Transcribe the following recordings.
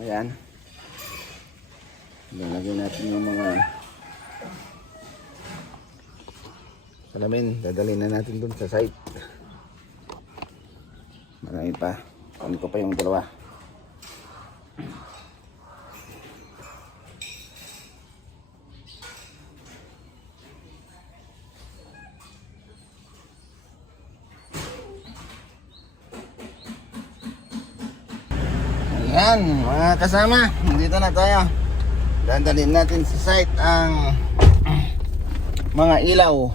Ayan. Lalagyan natin yung mga salamin. Dadalhin na natin dun sa site. Marami pa. Kunin ko pa yung dalawa. Ayan, mga kasama, dito na tayo. Dadalhin natin sa site ang mga ilaw.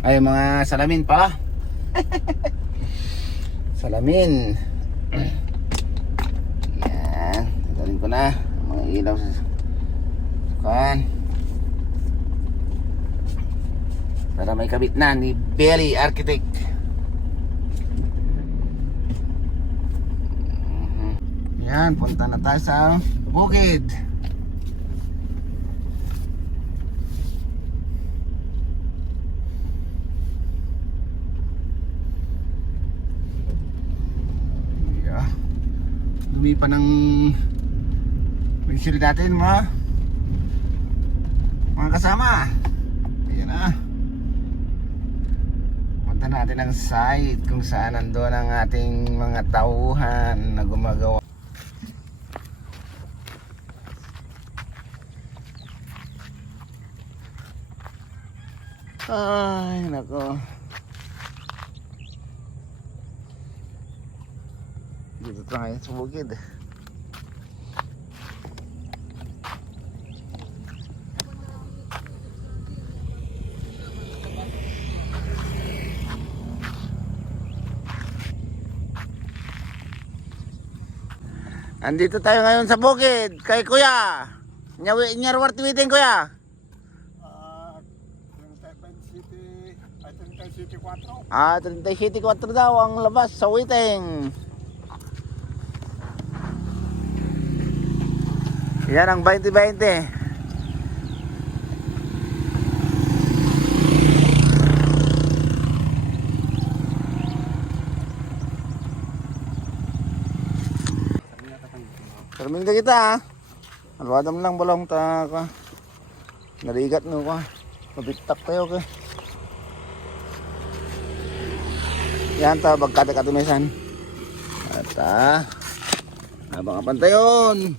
Ay, mga salamin pa. Salamin. Ayan, dadalhin ko na ang mga ilaw sa kan. Para may kabit na ni Belly Architect. Yan, punta na tayo sa bukid. Yeah. Dumi pa ng windshield natin mga kasama. Ayan na. Punta natin ang site kung saan nandoon ang ating mga tauhan na gumagawa. Ay, nako. Dito tayo sa bukid. Andito tayo ngayon sa bukid kay Kuya. Nyarwartiwitin Kuya. 37.4 daw ang labas sa Witing. Yan ang 20-20. Terming na kita ha. Alwadam lang balong ta ka. Narigat no ka. Mabitak tayo ka. Yan ta, bagkata-katumisan. At habang kapantayon.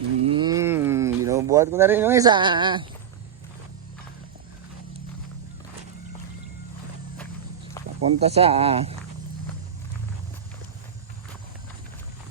Binubuhat ko na rin yung isa. Papunta sa